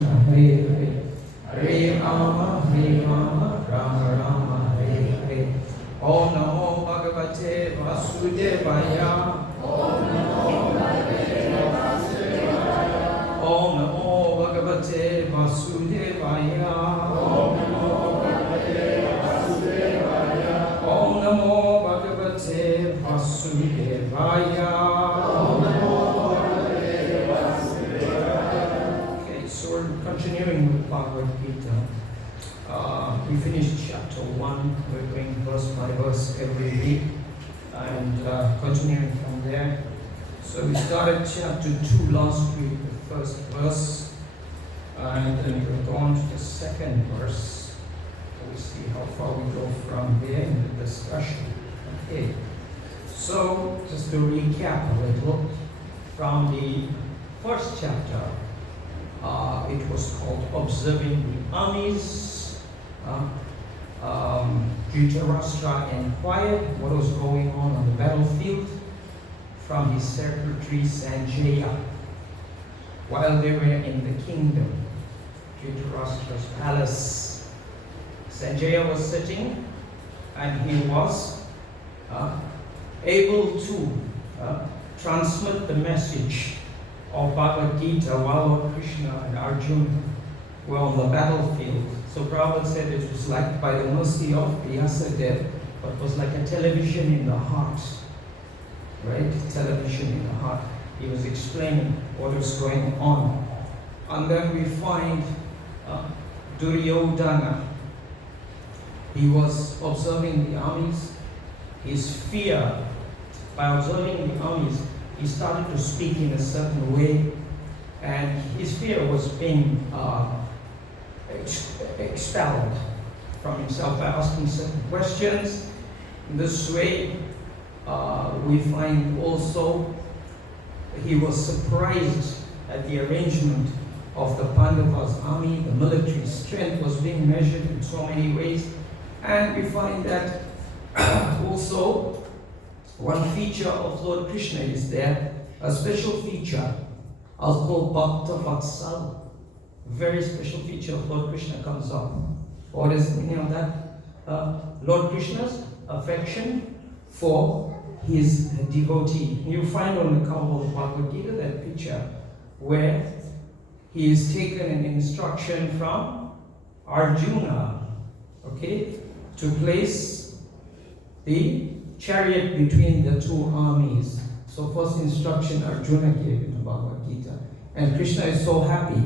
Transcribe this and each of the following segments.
Hare Hare, Hare Rama, Rama Rama, Hare Hare. Om Namo Bhagavate Vasudevaya. Om Namo Bhagavate Vasudevaya. Om Namo Bhagavate Vasudevaya. So we're continuing with Bhagavad Gita. We finished chapter 1. We're going verse by verse every week and continuing from there. So we started chapter 2 last week, the first verse, and then we've gone to the second verse. We'll see how far we go from there in the discussion. Okay. So just to recap a little, from the first chapter, it was called Observing the Armies. Dhritarashtra inquired what was going on the battlefield from his secretary Sanjaya while they were in the kingdom, Dhritarashtra's palace. Sanjaya was sitting and he was able to transmit the message of Bhagavad Gita while Lord Krishna and Arjuna were on the battlefield. So Prabhupada said it was like by the mercy of Vyasadeva, but it was like a television in the heart. Right? Television in the heart. He was explaining what was going on. And then we find Duryodhana. He was observing the armies. His fear, by observing the armies, he started to speak in a certain way, and his fear was being expelled from himself by asking certain questions. In this way, we find also he was surprised at the arrangement of the Pandavas' army. The military strength was being measured in so many ways, and we find that also one feature of Lord Krishna is there, a special feature, I'll call Bhakta Vatsal. Very special feature of Lord Krishna comes up. What is the meaning of that? Lord Krishna's affection for his devotee. You find on the cover of Bhagavad Gita that picture where he is taken an instruction from Arjuna, okay, to place the chariot between the two armies. So first instruction Arjuna gave in the Bhagavad Gita. And Krishna is so happy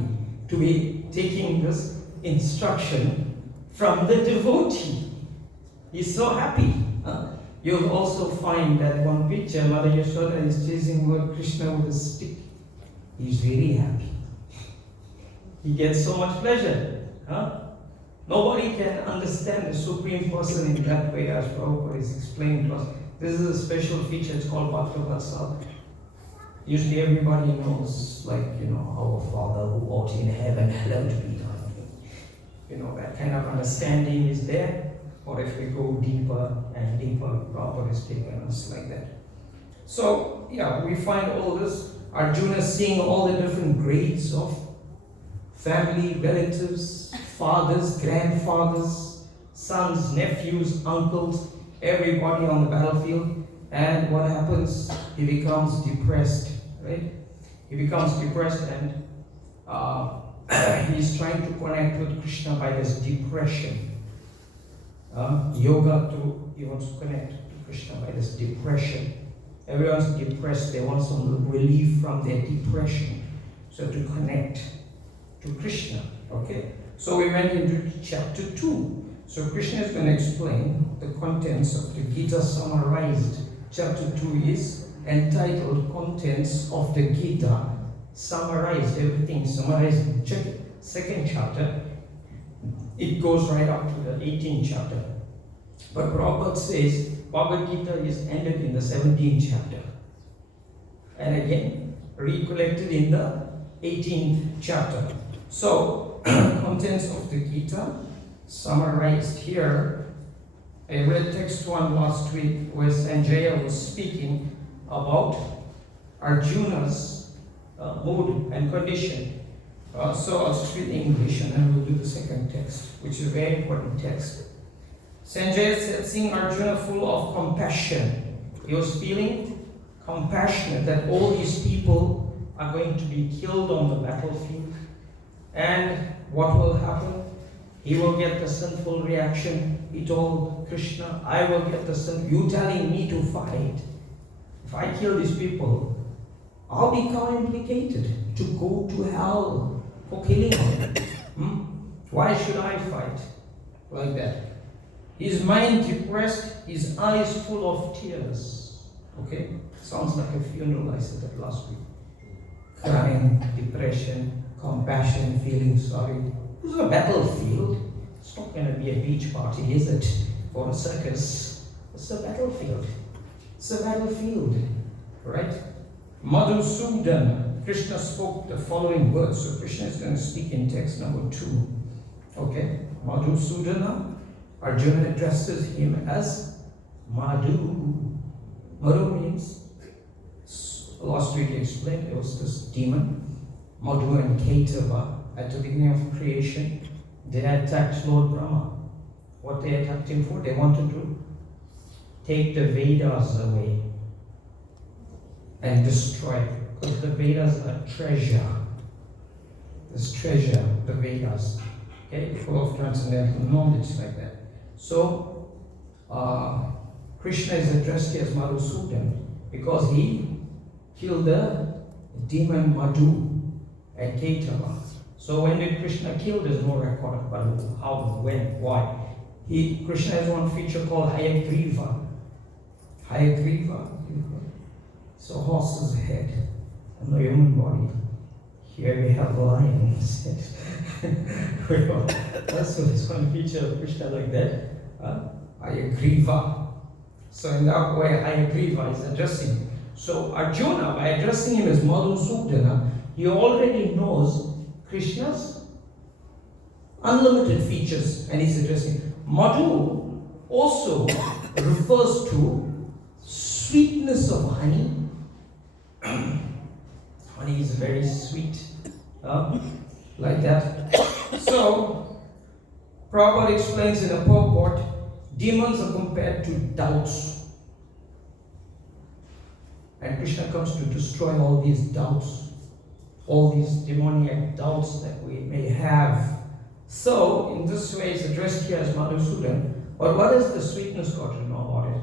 to be taking this instruction from the devotee. He's so happy. You'll also find that one picture, Mother Yashoda is chasing Lord Krishna with a stick. He's very happy. He gets so much pleasure. Nobody can understand the Supreme Person in that way, as Prabhupada is explaining to us. This is a special feature, it's called Bhakta Vatsal. Usually everybody knows, like, our Father who art in heaven, hallowed be thy name. That kind of understanding is there. Or if we go deeper and deeper, Prabhupada is taking us like that. So, we find all this. Arjuna seeing all the different grades of family, relatives, fathers, grandfathers, sons, nephews, uncles, everybody on the battlefield. And what happens? He becomes depressed, right? He becomes depressed and he's trying to connect with Krishna by this depression. He wants to connect to Krishna by this depression. Everyone's depressed, they want some relief from their depression. So to connect to Krishna, okay? So we went into chapter 2. So Krishna is going to explain the contents of the Gita summarized. Chapter 2 is entitled Contents of the Gita Summarized. Everything summarized. Check it. Second chapter. It goes right up to the 18th chapter. But Prabhupada says Bhagavad Gita is ended in the 17th chapter. And again, recollected in the 18th chapter. So, contents of the Gita summarized here. I read text 1 last week where Sanjaya was speaking about Arjuna's mood and condition. So I'll just read English and then we'll do the second text, which is a very important text. Sanjay said, seeing Arjuna full of compassion, he was feeling compassionate that all these people are going to be killed on the battlefield. And what will happen? He will get the sinful reaction. He told Krishna, I will get the sin. You telling me to fight. If I kill these people, I'll become implicated to go to hell for killing them. Why should I fight? Like that. His mind depressed, his eyes full of tears. Okay? Sounds like a funeral, I said that last week. Crying, depression, compassion, feeling sorry. This is a battlefield. It's not going to be a beach party, is it? Or a circus. It's a battlefield. It's a battlefield. Right? Madhusudan, Krishna spoke the following words. So Krishna is going to speak in text number 2. Okay? Madhusudana, Arjuna addresses him as Madhu. Madhu means, last week I explained, there was this demon, Madhu and Ketava, at the beginning of creation. They attacked Lord Brahma. What they attacked him for? They wanted to take the Vedas away and destroy, because the Vedas are treasure. This treasure, the Vedas, okay, full of transcendental knowledge like that. So, Krishna is addressed here as Madhusudan because he killed the demon Madhu at Ketava. So when did Krishna kill? There's no record about how, when, why. Krishna has one feature called Hayagriva. Hayagriva. So horse's head and the human body. Here we have lions. That's one feature of Krishna like that. Hayagriva. So in that way, Hayagriva is addressing him. So Arjuna, by addressing him as Madhusudana, he already knows Krishna's unlimited features, and he's addressing. Madhu also refers to sweetness of honey. Honey is very sweet, like that. So, Prabhupada explains in a purport, demons are compared to doubts. And Krishna comes to destroy all these doubts, all these demoniac doubts that we may have. So, in this way, it's addressed here as Madhusudan. But what is the sweetness got to know about it?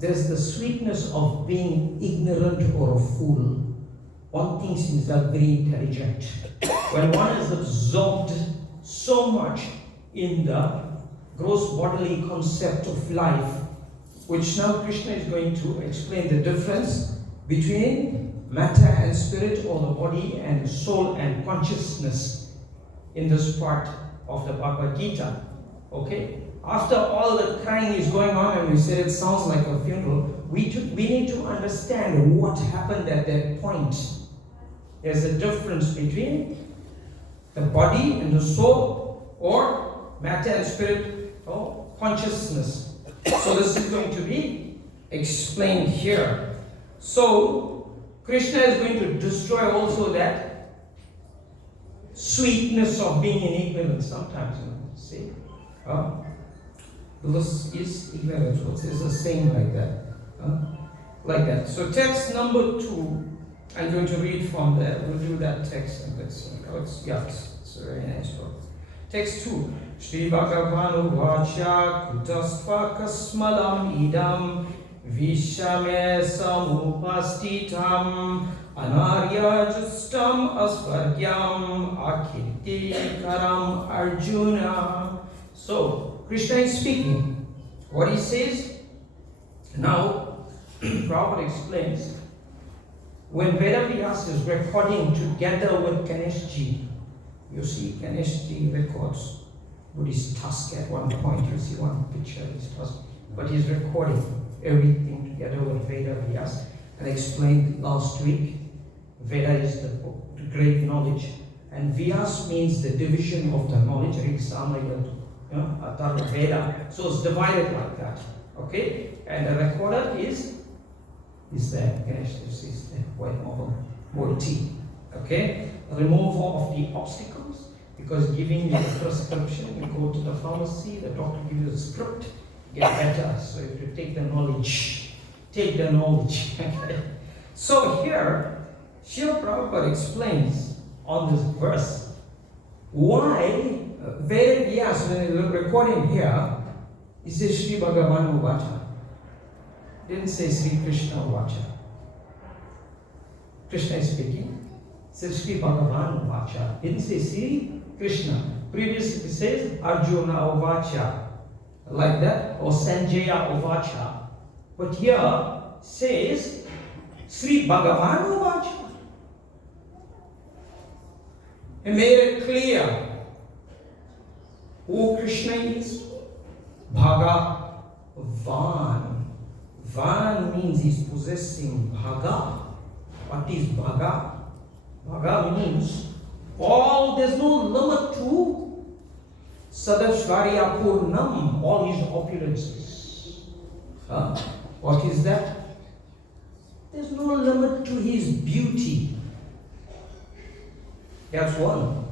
There's the sweetness of being ignorant or a fool. One thinks himself very intelligent. When one is absorbed so much in the gross bodily concept of life, which now Krishna is going to explain the difference between matter and spirit, or the body and soul and consciousness in this part of the Bhagavad Gita. Okay? After all the crying is going on and we said it sounds like a funeral, we need to understand what happened at that point. There's a difference between the body and the soul, or matter and spirit, or consciousness. So this is going to be explained here. So Krishna is going to destroy also that sweetness of being in ignorance sometimes. See? Bliss is ignorance. What is the same like that? Like that. So text number 2, I'm going to read from there. We'll do that text and let's see. It's a very nice book. Text 2. Shri Bhagavanu Vacha Kutasva Kasmalam Idam Vishame Samupastitam Anarya Justam Asvargyam Akirti Karam Arjuna. So, Krishna is speaking. What he says, now, Prabhupada explains, when Vedavyas is recording together with Ganeshji, you see Ganeshji records Buddhist tusk at one point, you see one picture of his tusk, but he's recording everything together with Vedavyas. And I explained last week, Veda is the book, the great knowledge, and Vyas means the division of the knowledge, Veda. So it's divided like that. Okay? And the recorder is there. Ganesh is the white marble Murti. Okay? removal of the obstacles, because giving you a prescription, you go to the pharmacy, the doctor gives you a script, get better. So if you take the knowledge, Okay. So here, Srila Prabhupada explains on this verse why when recording here, he says Sri Bhagavan Vacha. Didn't say Sri Krishna Vacha. Krishna is speaking. Says Sri Bhagavan Vacha. Didn't say Sri Krishna. Previously it says Arjuna Vacha. Like that. Or Sanjaya Vacha. But here says Sri Bhagavan Vacha. He made it clear who Krishna is. Bhagavan. Van means he's possessing Bhaga. What is Bhaga? Bhaga means there's no limit to Sadashvarya Purnam, all his opulences. What is that? There's no limit to his beauty. That's one.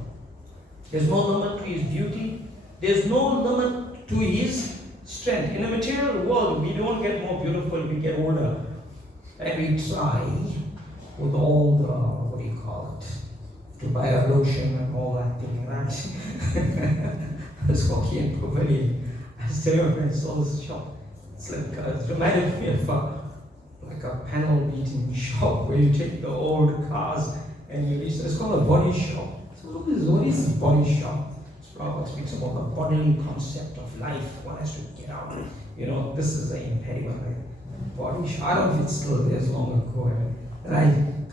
There's no limit to his beauty. There's no limit to his strength. In the material world, we don't get more beautiful, we get older. And we try with all the, to buy a lotion and all that thing, right? I was walking in Pavilion. I was telling my friends, saw this shop. It's like, it reminded me of like a panel beating shop where you take the old cars and it's called a body shop. So look at this, what is this body shop? Prabhupada speaks about the bodily concept of life. One has to get out. This is the impediment. Body shop. I don't know if it's still there as long ago. And I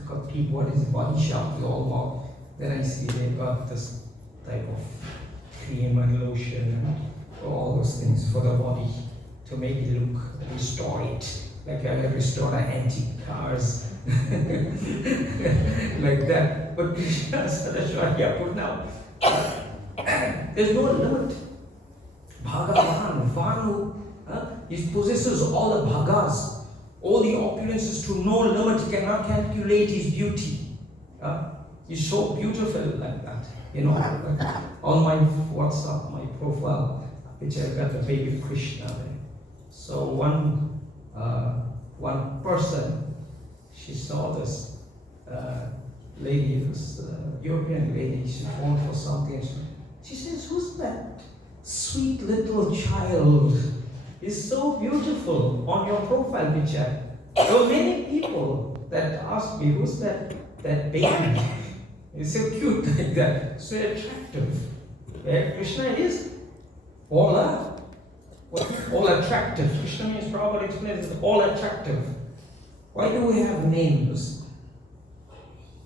got people, what is body shop? They all walk. Then I see they've got this type of cream and lotion and all those things for the body to make it look, restore it. Like I restore antique cars. Like that. But Krishna Sadashwarya put now. There's no limit. Bhagavan, Vanu, he possesses all the bhagas, all the opulences to no limit. He cannot calculate his beauty. He's so beautiful like that. On my WhatsApp, my profile, which I got a baby Krishna there. So one person, she saw this lady, this European lady, she phoned for something. She says, who's that sweet little child? He's so beautiful on your profile picture. There were many people that asked me, who's that baby? He's so cute like that, so attractive. Where Krishna is all attractive. Krishna means, Prabhupada explains, it's all attractive. Why do we have names?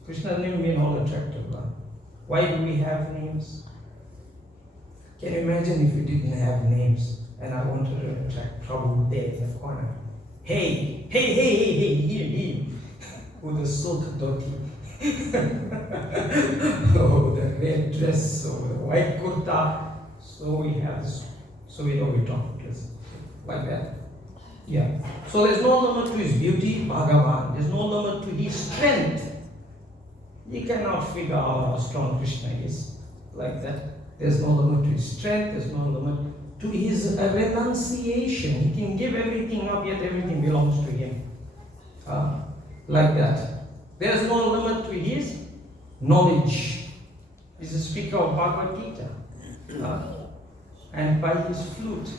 Krishna's name means all attractive. Why do we have names? Can you imagine if we didn't have names and I wanted to attract Prabhu there in the corner? Hey, here, with the silk dhoti. Oh, the red dress, or the white kurta. So we have this, so we know we talk like that. Yeah. So there's no limit to his beauty, Bhagavan. There's no limit to his strength. You cannot figure out how strong Krishna is like that. There's no limit to his strength, there's no limit to his renunciation. He can give everything up, yet everything belongs to him. Like that. There's no limit to his knowledge. He's a speaker of Bhagavad Gita. And by his flute,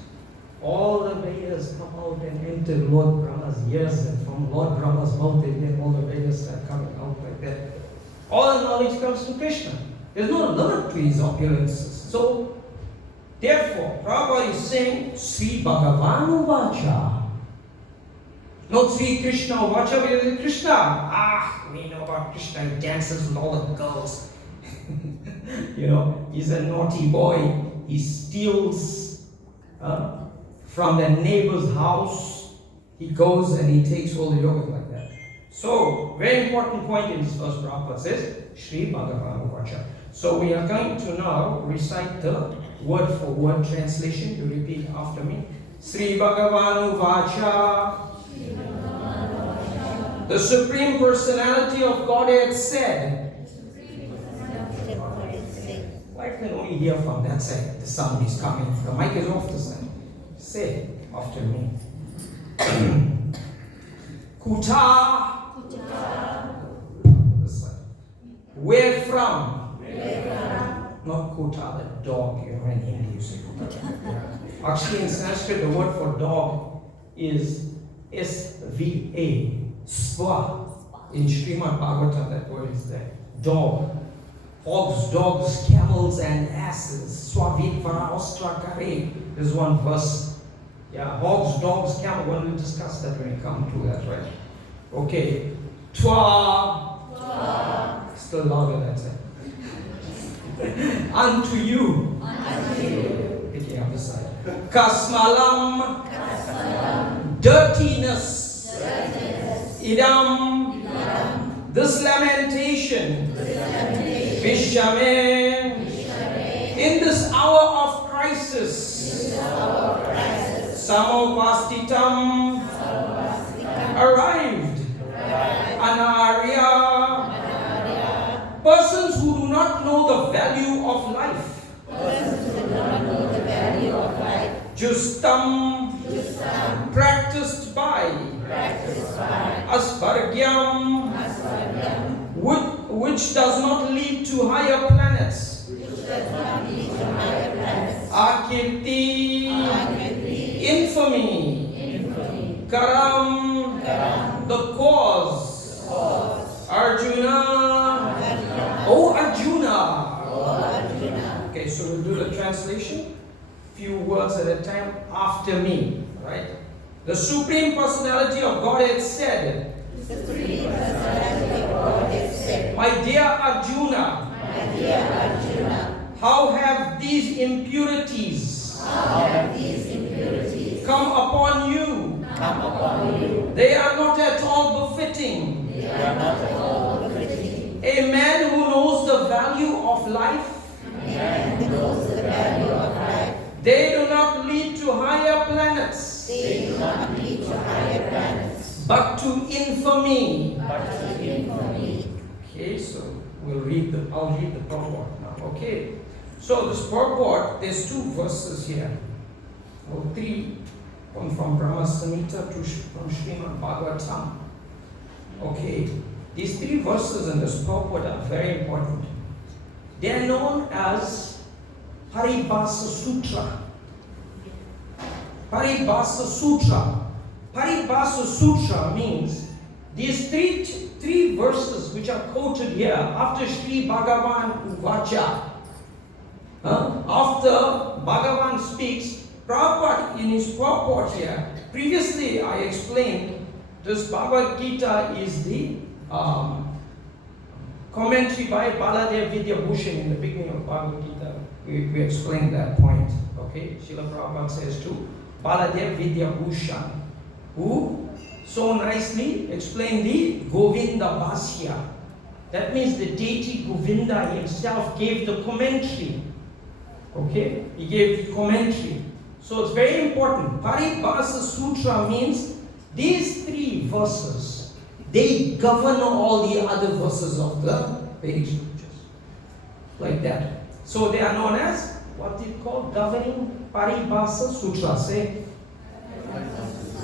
all the Vedas come out and enter Lord Brahma's ears, and from Lord Brahma's mouth, all the Vedas start coming out like that. All the knowledge comes from Krishna. There's no limit to his opulences. So, therefore, Prabhupada is saying, Sri Bhagavan Vacha. Not Sri Krishna Vacha, but it's Krishna. We know about Krishna, he dances with all the girls. He's a naughty boy. He steals from the neighbor's house. He goes and he takes all the yogas like that. So, very important point in this verse, Prabhupada says, Sri Bhagavan Vacha. So we are going to now recite the word for word translation. You repeat after me. Sri Bhagavan Vacha. The Supreme Personality of Godhead said, I can only hear from that side. Somebody's coming. The mic is off this side. Say after me. Kuta. This side. Where from? Not kuta, the dog. You know, in Hindi you say kuta. Actually, in Sanskrit, the word for dog is S-V-A. Sva. In Srimad Bhagavatam, that word is there. Dog. Hogs, dogs, camels, and asses. Swavitva ostra kare. There's one verse. Yeah, hogs, dogs, camels. We'll discuss that when we come to that, right? Okay. Twa. Still louder, that's it. Unto you. Picking up the side. Kasmalam. Dirtiness. Idam. This lamentation. Vishame. In this hour of crisis. Samopastitam. Arrived. Anarya. Persons who do not know the value of life. Justam. Practiced by. Asvargyam. Which does not lead to higher planets. Akirti. Infamy. Karam. The cause. Arjuna. Oh Arjuna. Okay, so we'll do the translation. Few words at a time after me. Right? The Supreme Personality of Godhead said, My dear Arjuna, how have these impurities come upon you? They are not at all befitting. A man who knows the value of life, they do not lead to higher planets, but to infamy. Okay, so I'll read the purport now. Okay, so this purport, there's two verses here. Well, three, one from Brahma Samhita to from Srimad Bhagavatam. Okay, these three verses in this purport are very important. They are known as Paribhasa Sutra. Paribhasa Sutra. Paribhasa Sutra means these three verses which are quoted here after Sri Bhagavan Uvacha. After Bhagavan speaks, Prabhupada in his purport here, previously I explained this Bhagavad Gita is the commentary by Baladev Vidyabhushan in the beginning of Bhagavad Gita. We explained that point. Okay, Srila Prabhupada says too, Baladev Vidyabhushan, who so nicely explained the Govinda Bhasya. That means the deity Govinda himself gave the commentary. Okay, he gave the commentary. So it's very important. Paribhasa Sutra means these three verses, they govern all the other verses of the Vedic scriptures. Like that. So they are known as, what is called? Governing Paribhasa Sutra. Say,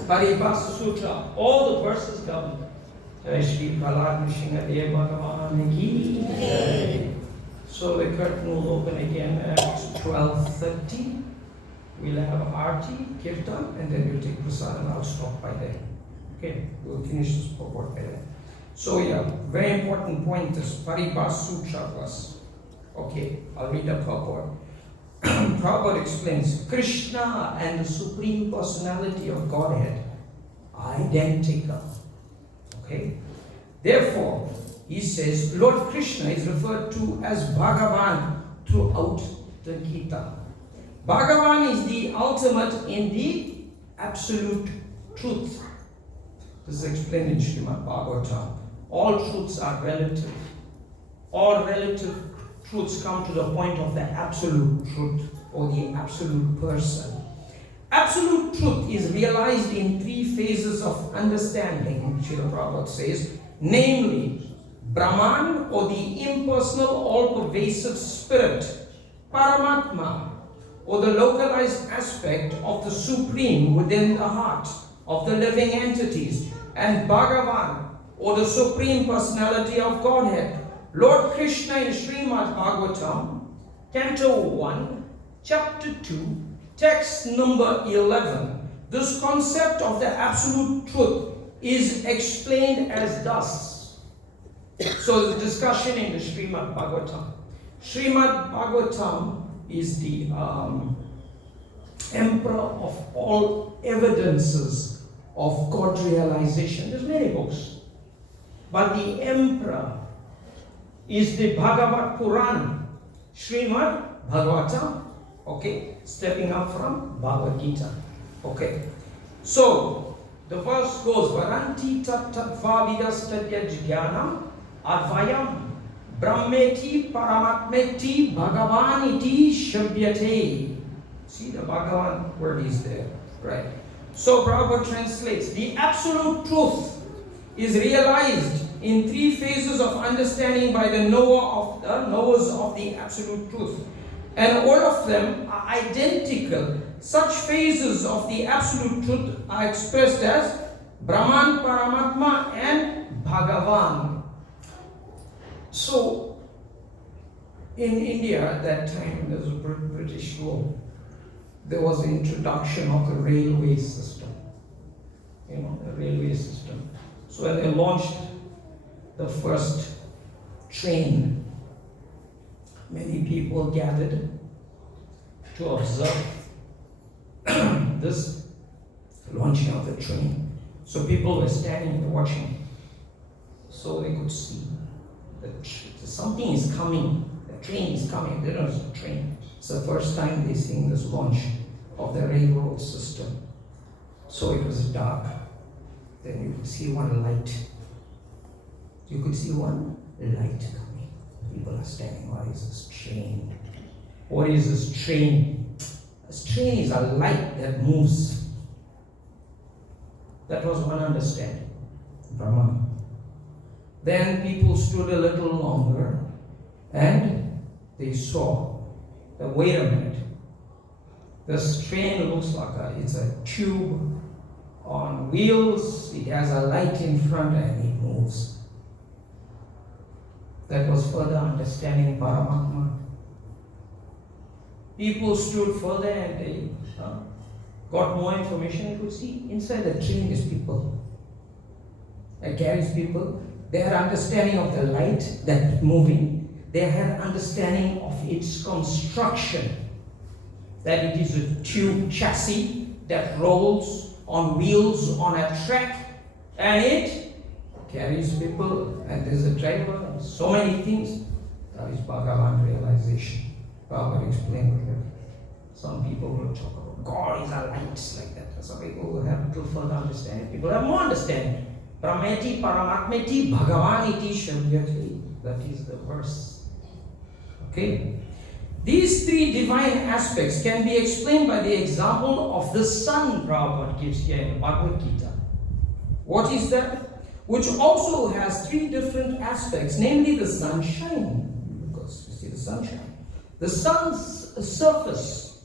Paribhasa Sutra. All the verses govern. Jai Shri Prahlad Nrsimhadev Bhagavan Ki. So the curtain will open again at 12:30. We'll have Arti, Kirtan, and then we'll take Prasad, and I'll stop by there. Okay, we'll finish this purport by there. So yeah, very important point is Paribhasa Sutra verse. Okay, I'll read the purport. Prabhupada explains, Krishna and the Supreme Personality of Godhead are identical. Okay? Therefore, he says, Lord Krishna is referred to as Bhagavan throughout the Gita. Bhagavan is the ultimate in the absolute truth. This is explained in Srimad Bhagavatam. All truths are relative. All relative truths come to the point of the absolute truth or the absolute person. Absolute truth is realized in three phases of understanding, Srila Prabhupada says, namely, Brahman or the impersonal all-pervasive spirit, Paramatma, or the localized aspect of the Supreme within the heart of the living entities, and Bhagavan, or the Supreme Personality of Godhead. Lord Krishna in Srimad Bhagavatam, Canto 1, Chapter 2, text number 11. This concept of the absolute truth is explained as thus. So the discussion in the Srimad Bhagavatam. Srimad Bhagavatam is the emperor of all evidences of God realization. There's many books, but the emperor is the Bhagavad Puran, Srimad Bhagavatam, okay, stepping up from Bhagavad Gita, okay. So the verse goes, Varanti tat vavidas tadya jnanam advayam brahmeti paramatmeti bhagavaniti shabhyate. See, the Bhagavan word is there, right? So Prabhupada translates, the absolute truth is realized in three phases of understanding by the knowers of the absolute truth. And all of them are identical. Such phases of the absolute truth are expressed as Brahman, Paramatma, and Bhagavan. So, in India at that time, there was a British rule. There was the introduction of the railway system. The railway system. So when they launched the first train, many people gathered to observe this launching of the train. So people were standing and watching, so they could see that something is coming. The train is coming. They don't know it's a train. It's the first time they're seeing this launch of the railroad system. So it was dark. Then you could see one light. You could see one light coming. People are standing. What is this train? What is this train? This train is a light that moves. That was one understanding. Brahman. Then people stood a little longer and they saw that, wait a minute, this train looks like it's a tube on wheels, it has a light in front and it moves. That was further understanding Paramatma. People stood further and they got more information. You could see inside the train is people. It carries people. They had understanding of the light that's moving. They had understanding of its construction. That it is a tube chassis that rolls on wheels on a track, and it carries people, and there's a driver, and so many things. That is Bhagavan realization. Prabhupada explained it. Some people will talk about God is a light like that. Some people will have a little further understanding. People have more understanding. Prameti paramatmeti bhagavaniti shabhyate. That is the verse. Okay? These three divine aspects can be explained by the example of the sun Prabhupada gives here in Bhagavad Gita. What is that? Which also has three different aspects, namely the sunshine. Because you see the sunshine. The sun's surface,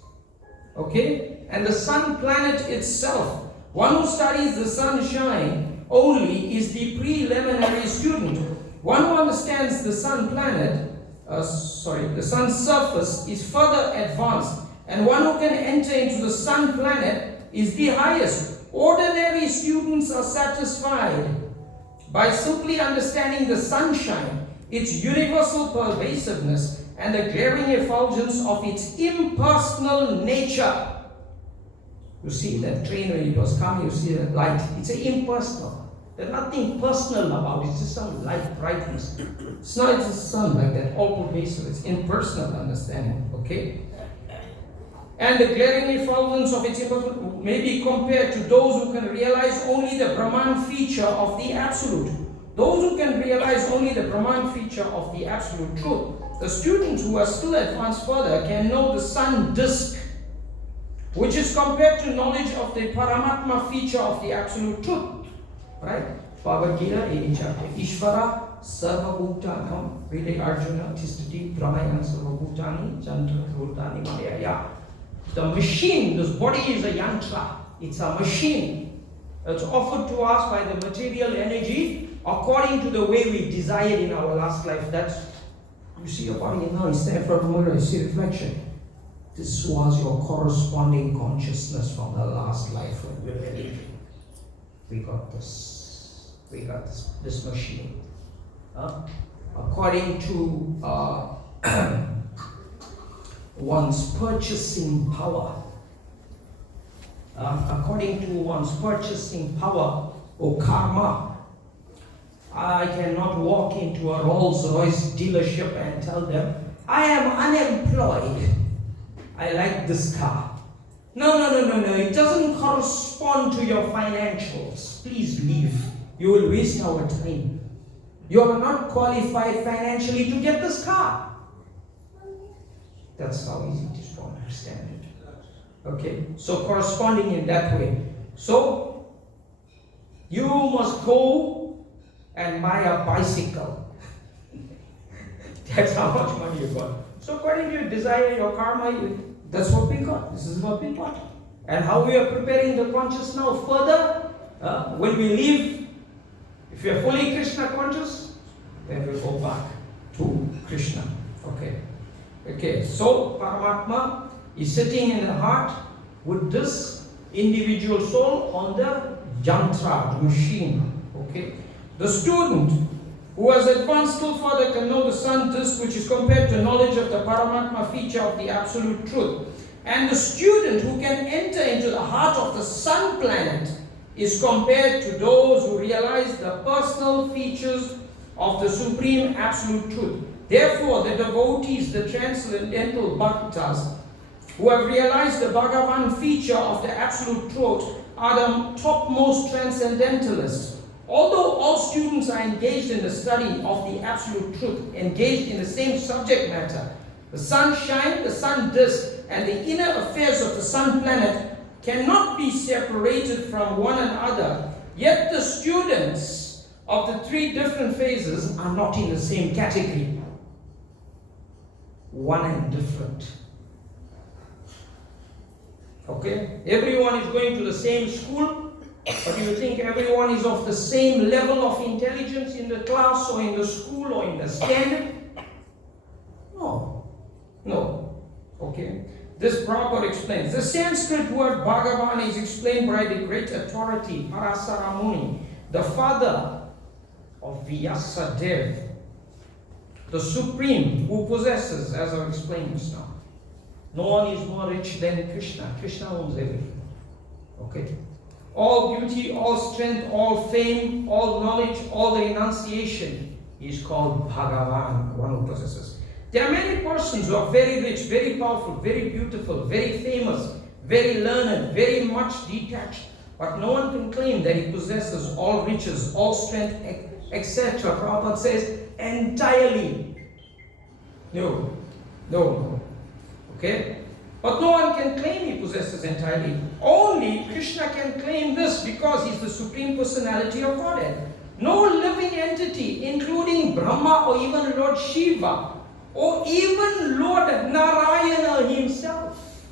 okay? And the sun planet itself. One who studies the sunshine only is the preliminary student. One who understands the sun planet, the sun's surface is further advanced, and one who can enter into the sun planet is the highest. Ordinary students are satisfied by simply understanding the sunshine, its universal pervasiveness, and the glaring effulgence of its impersonal nature. You see that train when it was coming, you see that light. It's impersonal. There's nothing personal about it. It's just some light brightness. It's not the sun like that, all pervasive. It's impersonal understanding, okay? And the glaring effulgence of its impersonal may be compared to those who can realize only the Brahman feature of the Absolute. Those who can realize only the Brahman feature of the Absolute Truth. The students who are still advanced further can know the sun disk, which is compared to knowledge of the Paramatma feature of the Absolute Truth. Right? Bhagavad Gita, 8th chapter. Ishvara Sarvabhutanam Vide Arjuna Tistati Pramayana Sarvabhutani Jantra Bhutani Maya. The machine, this body is a yantra. It's a machine. It's offered to us by the material energy according to the way we desired in our last life. That's, you see your body now, you stand in front of the mirror, you see reflection. This was your corresponding consciousness from the last life when we were living. We got this. We got this machine. According to one's purchasing power. According to one's purchasing power or karma, I cannot walk into a Rolls-Royce dealership and tell them, I am unemployed. I like this car. No. It doesn't correspond to your financials. Please leave. You will waste our time. You are not qualified financially to get this car. That's how easy it is to understand it. Okay? So corresponding in that way. So, you must go and buy a bicycle. That's how much money you got. So according to your desire, your karma, that's what we got. This is what we got. And how we are preparing the conscious now further, when we leave, if we are fully Krishna conscious, then we'll go back to Krishna. Okay, so Paramatma is sitting in the heart with this individual soul on the yantra, the machine. Okay, the student who has advanced still further can know the sun disk, which is compared to knowledge of the Paramatma feature of the absolute truth. And the student who can enter into the heart of the sun planet is compared to those who realize the personal features of the supreme absolute truth. Therefore, the devotees, the transcendental bhaktas, who have realized the Bhagavan feature of the absolute truth, are the topmost transcendentalists. Although all students are engaged in the study of the absolute truth, engaged in the same subject matter, the sunshine, the sun disk, and the inner affairs of the sun planet cannot be separated from one another, yet the students of the three different phases are not in the same category. One and different. Okay? Everyone is going to the same school, but do you think everyone is of the same level of intelligence in the class or in the school or in the standard? No. Okay? This Prabhupada explains. The Sanskrit word Bhagavan is explained by the great authority Parasara Muni, the father of Vyasadeva, the supreme who possesses, as I've explained just now. No one is more rich than Krishna. Krishna owns everything. Okay? All beauty, all strength, all fame, all knowledge, all the renunciation is called Bhagavan, one who possesses. There are many persons who are very rich, very powerful, very beautiful, very famous, very learned, very much detached, but no one can claim that he possesses all riches, all strength, etc. Prabhupada says entirely. No. Okay? But no one can claim he possesses entirely. Only Krishna can claim this because he's the Supreme Personality of Godhead. No living entity, including Brahma or even Lord Shiva, or even Lord Narayana himself,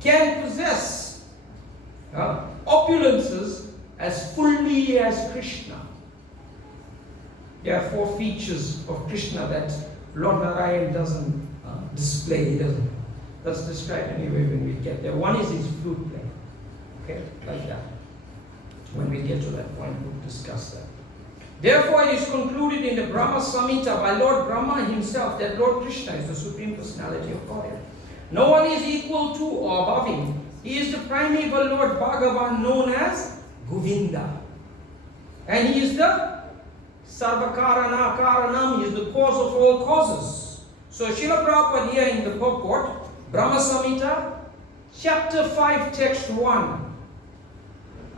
can possess opulences as fully as Krishna. There are four features of Krishna that Lord Narayana doesn't display. He doesn't. That's described anyway when we get there. One is his flute playing. Okay, like that. When we get to that point, we'll discuss that. Therefore, it is concluded in the Brahma Samhita by Lord Brahma himself that Lord Krishna is the Supreme Personality of Godhead. No one is equal to or above him. He is the primeval Lord Bhagavan known as Govinda. And he is the Sarvakarana Karanam. He is the cause of all causes. So Srila Prabhupada here in the purport, Brahma Samhita, chapter 5, text 1.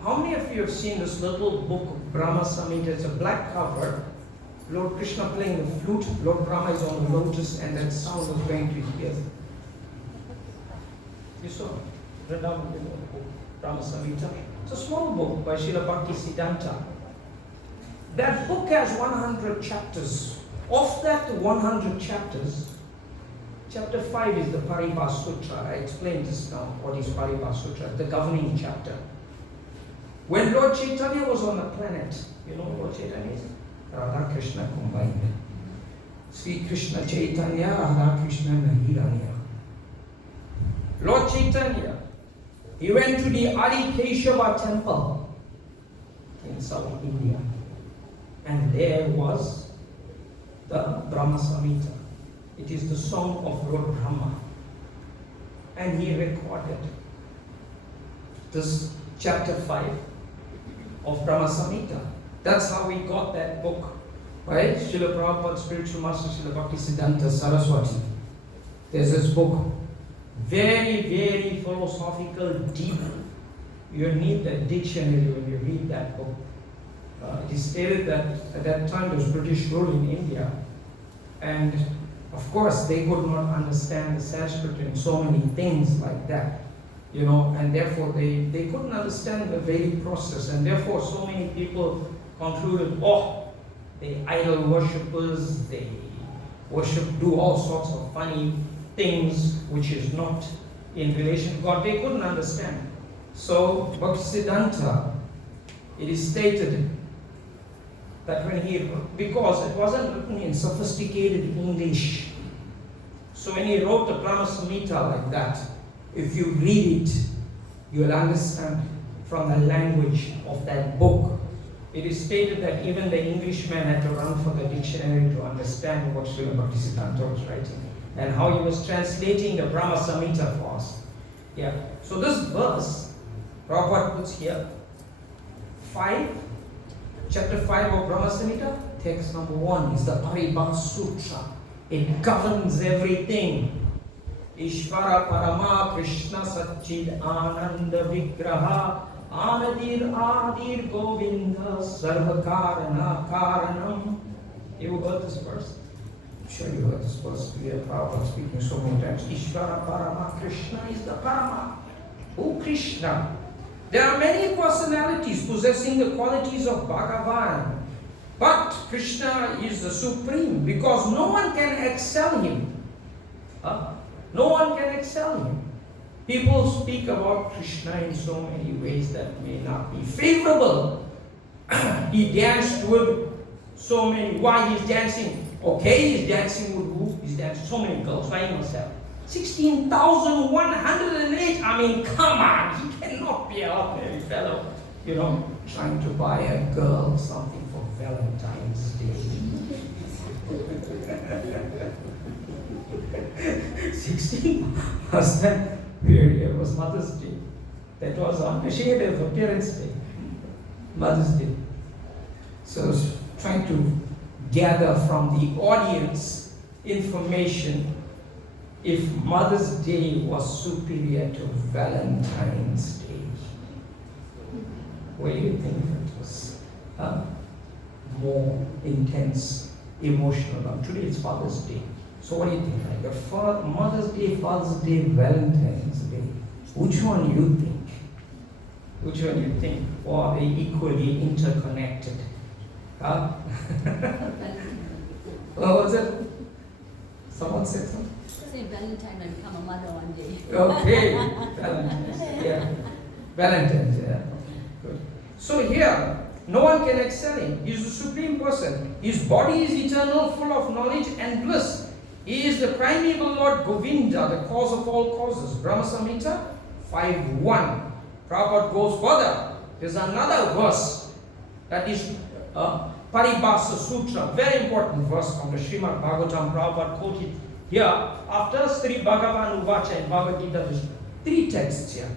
How many of you have seen this little book, Brahma Samhita? It's a black cover. Lord Krishna playing the flute, Lord Brahma is on the lotus, and that sound was going to his ears. You saw it? Brahma Samhita. It's a small book by Srila Bhakti Siddhanta. That book has 100 chapters. Of that 100 chapters, chapter 5 is the Paribhas Sutra. I explained this now. What is Paribhas Sutra? The governing chapter. When Lord Chaitanya was on the planet, you know what Chaitanya is? Radha Krishna combined. Sri Krishna Chaitanya, Radha Krishna Nahiranya. Lord Chaitanya, he went to the Adi Keshava temple in South India. And there was the Brahma Samhita. It is the song of Lord Brahma. And he recorded this chapter 5 of Brahma Samhita. That's how we got that book. Right? Srila Prabhupada's spiritual master, Srila Bhaktisiddhanta Saraswati. There's this book. Very, very philosophical, deep. You need the dictionary when you read that book. It is stated that at that time there was British rule in India. And of course they could not understand the Sanskrit and so many things like that. You know, and therefore they couldn't understand the Vedic process. And therefore so many people concluded, oh, they idol worshippers, they do all sorts of funny things which is not in relation to God. They couldn't understand. So Bhaktisiddhanta, it is stated that when because it wasn't written in sophisticated English, so when he wrote the Brahma Samhita like that, if you read it, you'll understand from the language of that book. It is stated that even the Englishman had to run for the dictionary to understand what Srila Bhaktisiddhanta was writing and how he was translating the Brahma Samhita for us. Yeah. So this verse, Prabhupada puts here, chapter 5 of Brahma Samhita, text number 1 is the Paribhas Sutra. It governs everything. Ishvara Parama Krishna Satchid Ananda Vigraha Adir Govinda Sarvakarana Karanam. You heard this verse? I'm sure you heard this verse. We have Prabhupada speaking so many times. Ishvara Parama Krishna is the Parama. Oh Krishna. There are many personalities possessing the qualities of Bhagavan. But Krishna is the supreme because no one can excel him. No one can excel him. People speak about Krishna in so many ways that may not be favorable. He danced with so many. Why he's dancing? Okay, he's dancing with who? He's dancing so many girls by himself. 16,108. I mean, come on. He cannot be an ordinary fellow. You know, trying to buy a girl something for Valentine's Day. 16 was that period, was Mother's Day. That was on she had a Parents' Day, Mother's Day. So I was trying to gather from the audience information if Mother's Day was superior to Valentine's Day. What do you think it was more intense, emotional? Today it's Father's Day. So what do you think? Like Mother's Day, Father's Day, Valentine's Day. Which one you think? Which one you think? Or are they equally interconnected? What was it? Someone said something? Say Valentine and become a mother one day. Okay. Valentine's. Yeah. Valentine's, yeah. Good. So here, no one can excel him. He is the supreme person. His body is eternal, full of knowledge and bliss. He is the primeval Lord Govinda, the cause of all causes. Brahma Samhita 5.1. Prabhupada goes further. There's another verse that is Paribhasa Sutra, very important verse from the Srimad Bhagavatam. Prabhupada quoted here after Sri Bhagavan Uvacha in Bhagavad Gita. There's 3 texts here.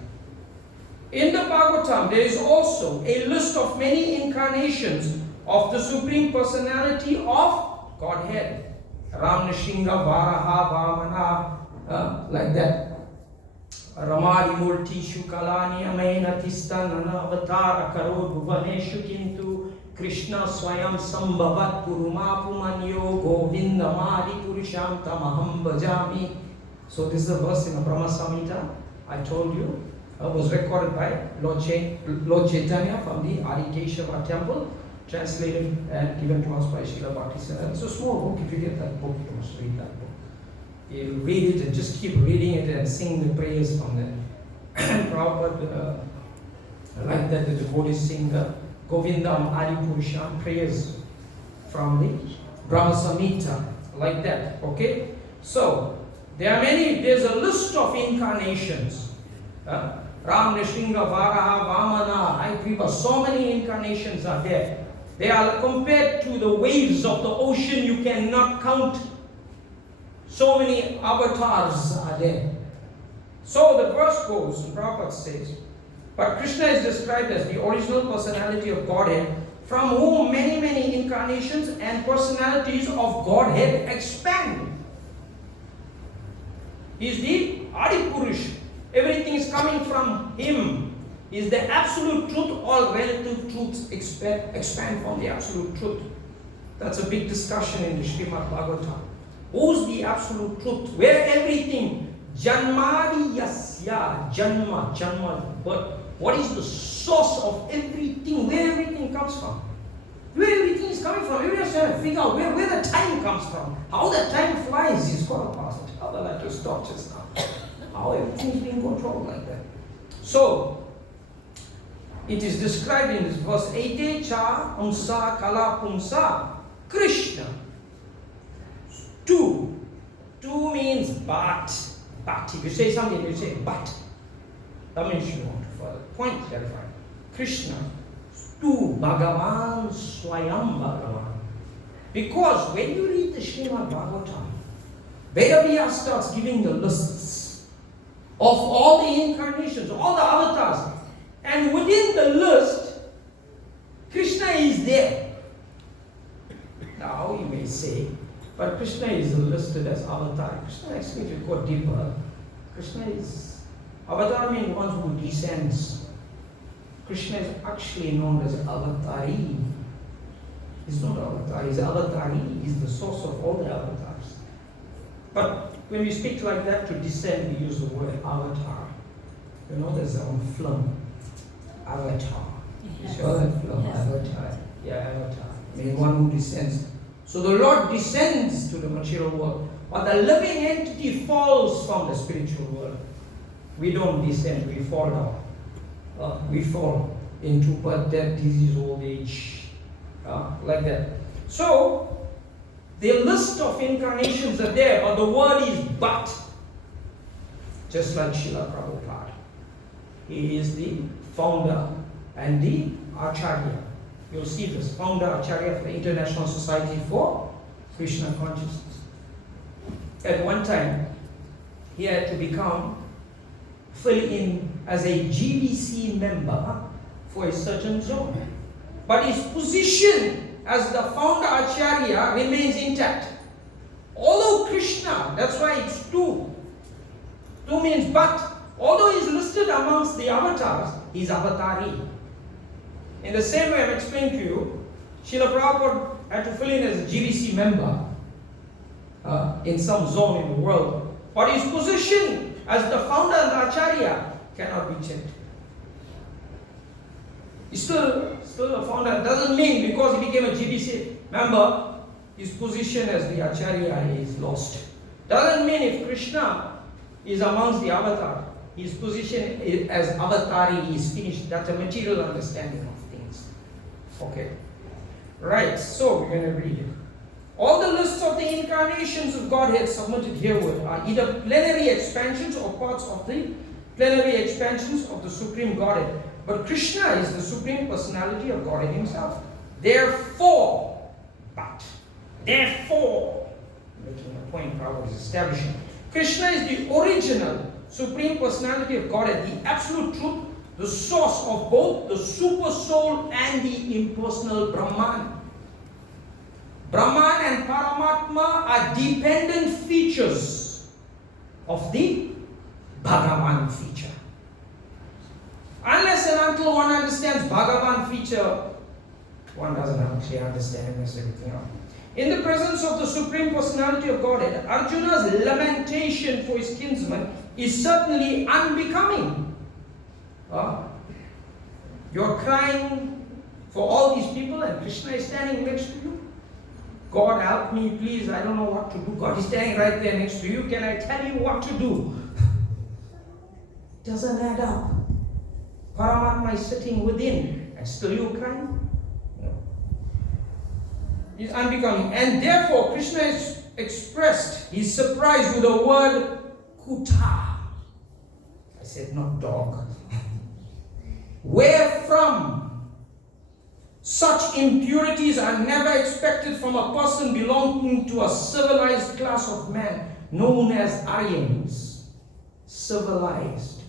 In the Bhagavatam, there is also a list of many incarnations of the Supreme Personality of Godhead. Ram Nrsimha, Varaha, Vamana, like that. Ramadi Murti Shukalani Amaina Tistanana Avatara Karo Bhuvaneshu Kintu Krishna Swayam Sambhavat Purumapumanyo Govinda Madi Purisham Tamaham Bhajami. So this is a verse in the Brahma Samhita. I told you. Was recorded by Lord Chaitanya from the Adi Keshava temple. translated and given to us by Srila Bhaktisiddhanta. It's a small book. If you get that book, you must read that book. You read it and just keep reading it and sing the prayers from there. Prabhupada, I like that the devotees sing the Govindam Adipurusham prayers from the Brahma Samhita, like that. Okay? So, there's a list of incarnations. Ram, Nrsimha, Varaha, Vamana, Ayagriva, so many incarnations are there. They are compared to the waves of the ocean, you cannot count. So many avatars are there. So the verse goes, and Prabhupada says, but Krishna is described as the original personality of Godhead, from whom many, many incarnations and personalities of Godhead expand. He is the Adipurush. Everything is coming from him. He is the absolute truth. All relative truths expand from the absolute truth. That's a big discussion in the Srimad Bhagavatam. Who's the absolute truth? Where everything, Janmadi Yasya, Janma, but what is the source of everything? Where everything comes from? Where everything is coming from? Everybody has to figure out where the time comes from. How the time flies is called past. How the letter stop just now. How everything is being controlled like that. So, it is described in this verse, Ete cha umsa kala pumsa Krishna. Two means but. If you say something, you say but. That means you want to further point clarify. Krishna. Tu Bhagavan Swayam Bhagavan. Because when you read the Srimad Bhagavatam, Vedavyas starts giving the lists of all the incarnations, all the avatars. And within the list, Krishna is there. Now you may say, but Krishna is listed as avatar. Krishna, actually, if you go deeper, Krishna is, avatar means one who descends. Krishna is actually known as avatari. He's not avatar, he's avatari. He's the source of all the avatars. But when we speak like that, to descend, we use the word avatar. You know, there's our film, Avatar. You saw that film, yes. Avatar. Yeah, Avatar. I mean, one who descends. So the Lord descends to the material world, but the living entity falls from the spiritual world. We don't descend, we fall down. We fall into birth, death, disease, old age, like that. So, the list of incarnations are there, but the word is but. Just like Srila Prabhupada. He is the founder and the Acharya. You'll see this, founder Acharya for the International Society for Krishna Consciousness. At one time, he had to fill in as a GBC member for a certain zone. But his position as the founder Acharya remains intact. Although Krishna, that's why it's two. Two means but. Although he's listed amongst the avatars, he's avatari. In the same way I've explained to you, Srila Prabhupada had to fill in as a GBC member in some zone in the world. But his position as the founder and the Acharya cannot be checked. He's still a founder. It doesn't mean because he became a GBC member, his position as the Acharya is lost. Doesn't mean if Krishna is amongst the avatar, his position as avatari is finished. That's a material understanding of things. Okay. Right, so we're going to read it. All the lists of the incarnations of Godhead submitted herewith are either plenary expansions or parts of the plenary expansions of the Supreme Godhead. But Krishna is the Supreme Personality of Godhead Himself. Therefore, making a point Prabhupada is establishing, Krishna is the original Supreme Personality of Godhead, the absolute truth, the source of both the super soul and the impersonal Brahman. Brahman and Paramatma are dependent features of the Bhagavan feature. Unless and until one understands Bhagavan feature, one doesn't actually understand everything else. In the presence of the Supreme Personality of Godhead, Arjuna's lamentation for his kinsman is certainly unbecoming. You're crying for all these people, and Krishna is standing next to you? God help me, please, I don't know what to do. God is standing right there next to you. Can I tell you what to do? Doesn't add up. Paramatma is sitting within, and still you crying? No. He's unbecoming. And therefore, Krishna is expressed, he's surprised with the word kuta. I said, not dog. Where from? Such impurities are never expected from a person belonging to a civilized class of men known as Aryans. Civilized.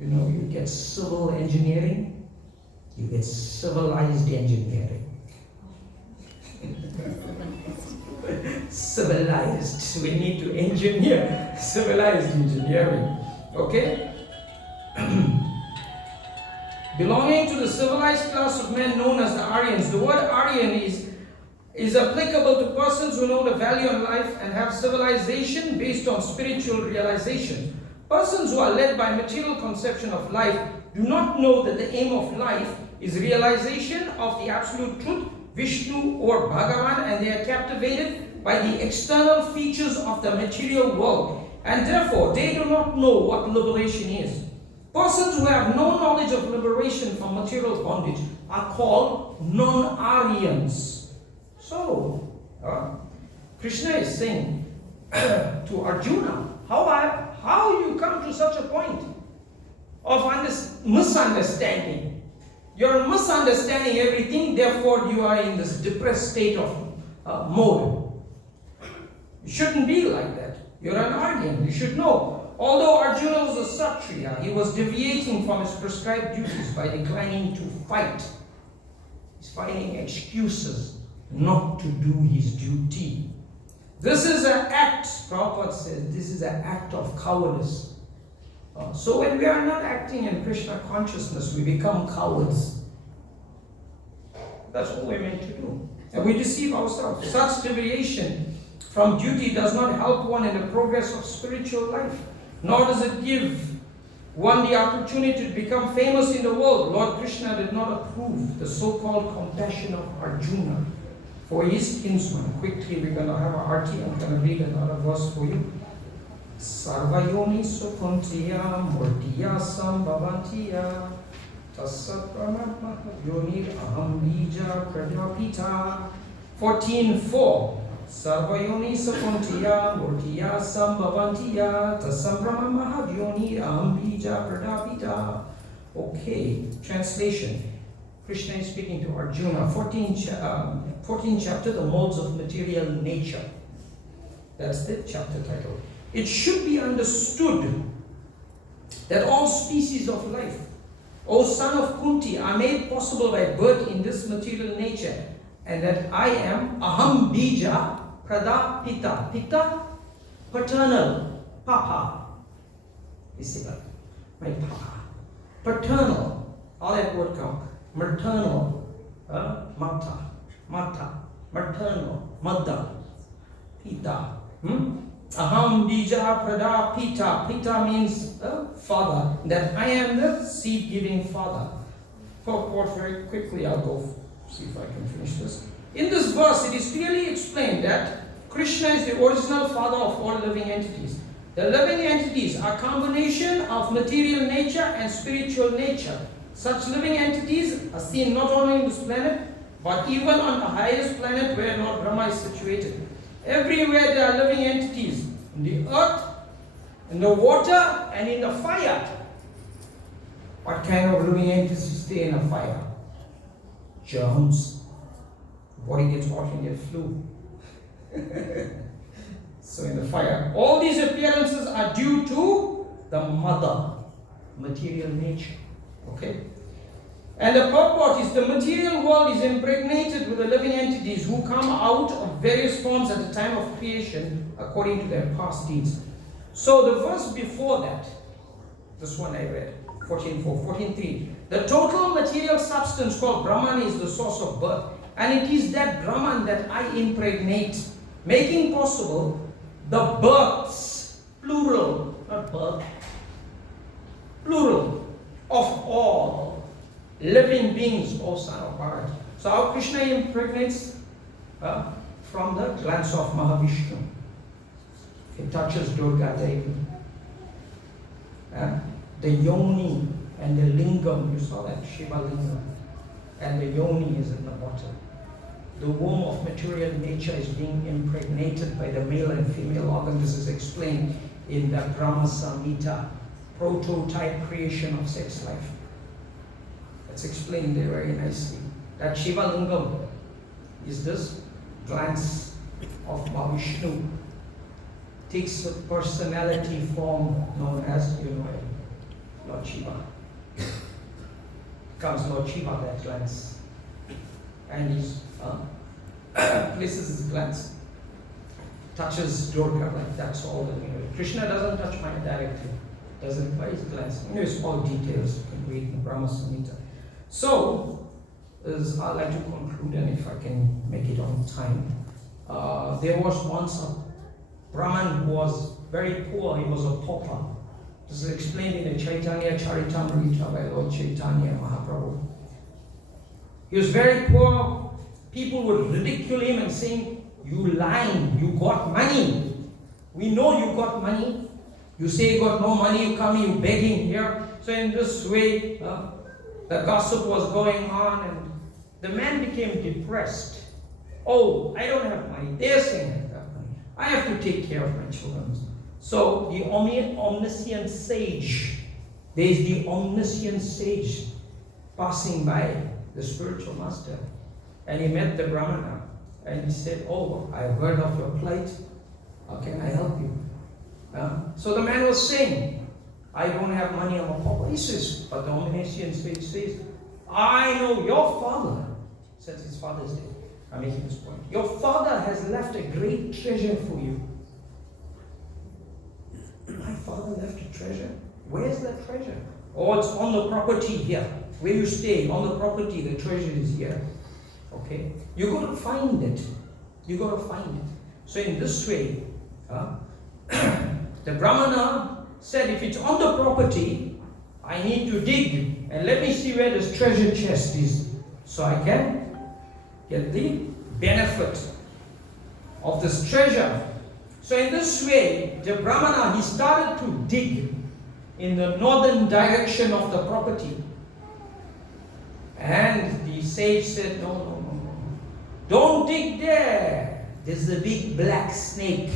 You know, you get civil engineering, you get civilized engineering. Civilized. We need to engineer civilized engineering. Okay? Belonging to the civilized class of men known as the Aryans. The word Aryan is applicable to persons who know the value of life and have civilization based on spiritual realization. Persons who are led by material conception of life do not know that the aim of life is realization of the absolute truth, Vishnu or Bhagavan, and they are captivated by the external features of the material world, and therefore they do not know what liberation is. Persons who have no knowledge of liberation from material bondage are called non-Aryans. So, Krishna is saying to Arjuna, how you come to such a point of misunderstanding? You're misunderstanding everything, therefore you are in this depressed state of mode. You shouldn't be like that. You're an Aryan, you should know. Although Arjuna was a Kshatriya, he was deviating from his prescribed duties by declining to fight. He's finding excuses not to do his duty. This is an act, Prabhupada says, this is an act of cowardice. So when we are not acting in Krishna consciousness, we become cowards. That's what we're meant to do. And we deceive ourselves. Such deviation from duty does not help one in the progress of spiritual life, nor does it give one the opportunity to become famous in the world. Lord Krishna did not approve the so-called compassion of Arjuna for his kinsman. Quickly, we're going to have a arti. I'm going to read another verse for you. Sarvayoni sukuntiya murtiya sambhavantiya tasapranatma yonir aham bija pradapita. 14:4. Sarvayoni sakuntiya murtiya sambhavantiya tasambhrama mahavyoni aham bija pradapita. Okay, translation. Krishna is speaking to Arjuna. 14th chapter, the modes of material nature. That's the chapter title. It should be understood that all species of life, O son of Kunti, are made possible by birth in this material nature, and that I am Aham Bija Prada Pita. Pita, paternal, Papa. You see that? My Papa. Paternal, all that word comes. Maternal, Mata, maternal, mother, Pita. Aham Bija Prada Pita. Pita means father. That I am the seed-giving father. Purport very quickly, I'll go see if I can finish this. In this verse, it is clearly explained that Krishna is the original father of all living entities. The living entities are a combination of material nature and spiritual nature. Such living entities are seen not only in this planet, but even on the highest planet where Lord Brahma is situated. Everywhere there are living entities, in the earth, in the water, and in the fire. What kind of living entities stay in a fire? Germs. Body gets hot and get flu. So in the fire. All these appearances are due to the mother, material nature. Okay? And the purport is the material world is impregnated with the living entities who come out of various forms at the time of creation according to their past deeds. So the verse before that, this one I read, 14.4, 14.3, the total material substance called Brahman is the source of birth. And it is that Brahman that I impregnate, making possible the births, plural, not birth, plural, of all living intelligent beings, O son of Bharat. So how Krishna impregnates? From the glance of Mahavishnu. It touches Durga Devi. The yoni and the lingam, you saw that, Shiva lingam. And the yoni is in the bottom. The womb of material nature is being impregnated by the male and female organ. This is explained in the Brahma Samhita, prototype creation of sex life. It's explained there very nicely. That Shiva lingam is this glance of Mahavishnu. Takes a personality form known as, Lord Shiva. Comes Lord Shiva, that glance. And he places his glance, touches Durga, like that's all that Krishna doesn't touch Maya directly. Doesn't by his glance. Small details you can read in Brahma Samhita. So, I'd like to conclude, and if I can make it on time. There was once a Brahman who was very poor. He was a pauper. This is explained in the Chaitanya Charitamrita by Lord Chaitanya Mahaprabhu. He was very poor. People would ridicule him and saying, "You lying, you got money. We know you got money. You say you got no money, you come you begging here." So in this way, the gossip was going on, and the man became depressed. Oh, I don't have money. They're saying I have money. I have to take care of my children. So the omniscient sage, there is the omniscient sage passing by, the spiritual master, and he met the Brahmana, and he said, "Oh, I heard of your plight. How can I help you?" So the man was saying, "I don't have money on my pocket." He says, but the omniscient sage says, "I know your father," since his father is dead. I'm making this point. "Your father has left a great treasure for you." My father left a treasure? Where's that treasure? "Oh, it's on the property here. Where you stay, on the property, the treasure is here." Okay? You got to find it. You got to find it. So in this way, the Brahmana said, "If it's on the property, I need to dig and let me see where this treasure chest is, so I can get the benefit of this treasure." So in this way, the Brahmana, he started to dig in the northern direction of the property. And the sage said, no. Don't dig there. There's a big black snake.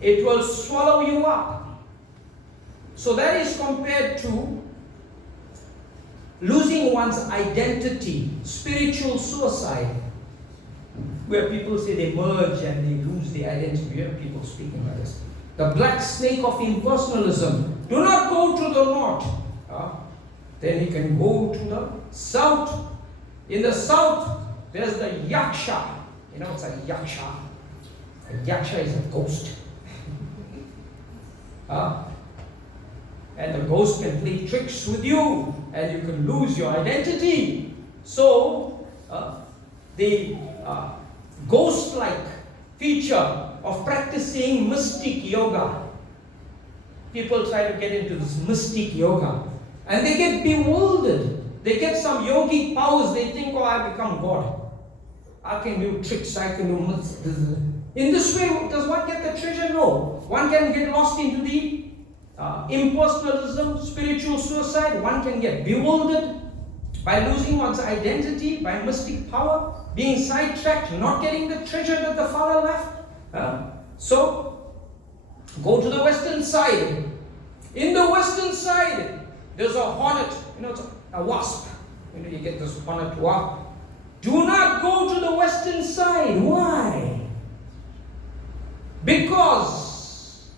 It will swallow you up. So that is compared to losing one's identity, spiritual suicide, where people say they merge and they lose their identity. We have people speaking like this. The black snake of impersonalism. Do not go to the north. Then you can go to the south. In the south, there's the yaksha. You know what's a yaksha? A yaksha is a ghost. And the ghost can play tricks with you, and you can lose your identity. So, the ghost-like feature of practicing mystic yoga. People try to get into this mystic yoga, and they get bewildered. They get some yogic powers. They think, "Oh, I become God. I can do tricks. I can do myths." In this way, does one get the treasure? No. One can get lost into the impersonalism, spiritual suicide. One can get bewildered by losing one's identity, by mystic power, being sidetracked, not getting the treasure that the father left. So, go to the western side. In the western side, there's a hornet. It's a wasp. You get this hornet wasp. Do not go to the western side. Why? Because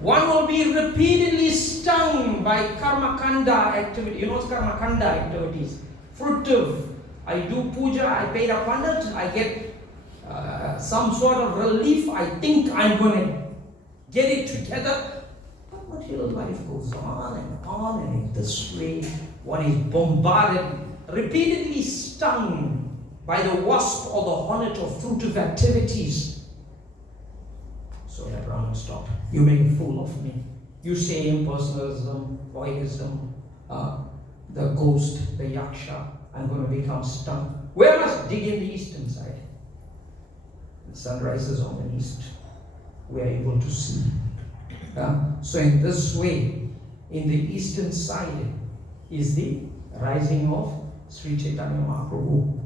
one will be repeatedly stung by karma kanda activity. You know what's karma kanda activities? Fruitive. I do puja, I paid a pandit, I get some sort of relief. I think I'm going to get it together. But material life goes on, and in this way, one is bombarded, repeatedly stung by the wasp or the hornet of fruitive activities. So the Brahman stopped. You make a fool of me. You say impersonalism, voidism, the ghost, the yaksha, I'm going to become stunned. Where must dig in the eastern side? The sun rises on the east. We are able to see. So in this way, in the eastern side is the rising of Sri Chaitanya Mahaprabhu.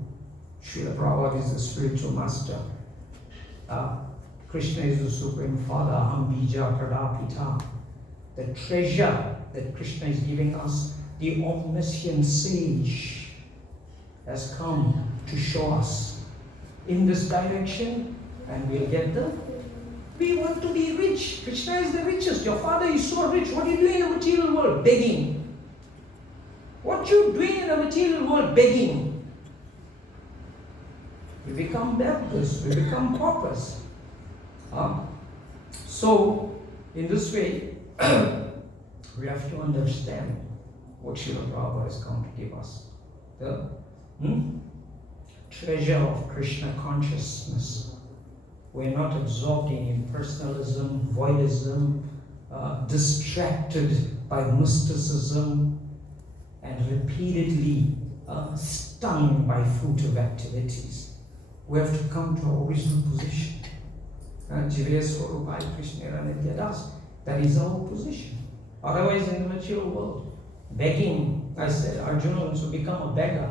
Srila Prabhupada is the spiritual master. Krishna is the Supreme Father. Aham BG.2.2. The treasure that Krishna is giving us, the omniscient sage, has come to show us in this direction, and we'll get the. We want to be rich. Krishna is the richest. Your father is so rich. What are you doing in the material world? Begging. What you doing in the material world? Begging. We become beggars. We become paupers. So, in this way, we have to understand what Srila Prabhupada has come to give us. The treasure of Krishna consciousness. We're not absorbed in impersonalism, voidism, distracted by mysticism, and repeatedly stung by fruitive activities. We have to come to our original position. That is our position. Otherwise, in the material world, begging, I said, Arjuna wants to become a beggar.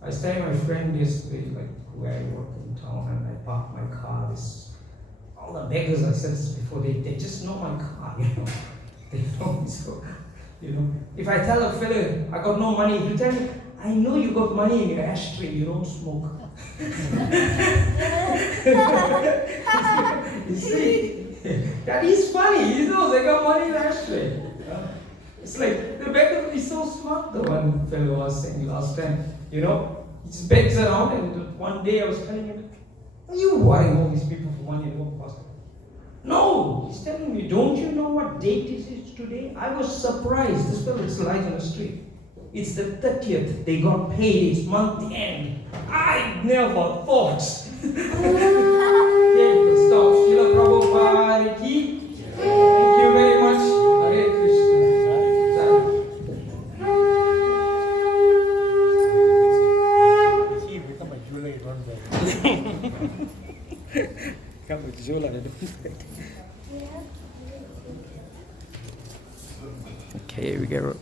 I was telling my friend yesterday, like where I work in town, and I park my car. All the beggars, I said this before, they just know my car, They know me, so, If I tell a fellow, I got no money, he'll tell me, I know you got money in your ashtray, you don't smoke. You see, that is funny. He knows I got money in the ashtray. It's like the beggar is so smart. The one fellow was saying last time, he just begs around, and one day I was telling him, are you worrying all these people for money and work fast? No, he's telling me, don't you know what date it is today? I was surprised. This fellow is lying on the street. It's the 30th. They got paid. It's month end. I never thought. Okay, we'll stop. Srila Prabhupada ki. Thank you very much. Hare Krishna. He become a jeweler in one day. Become a jeweler. Okay, here we go.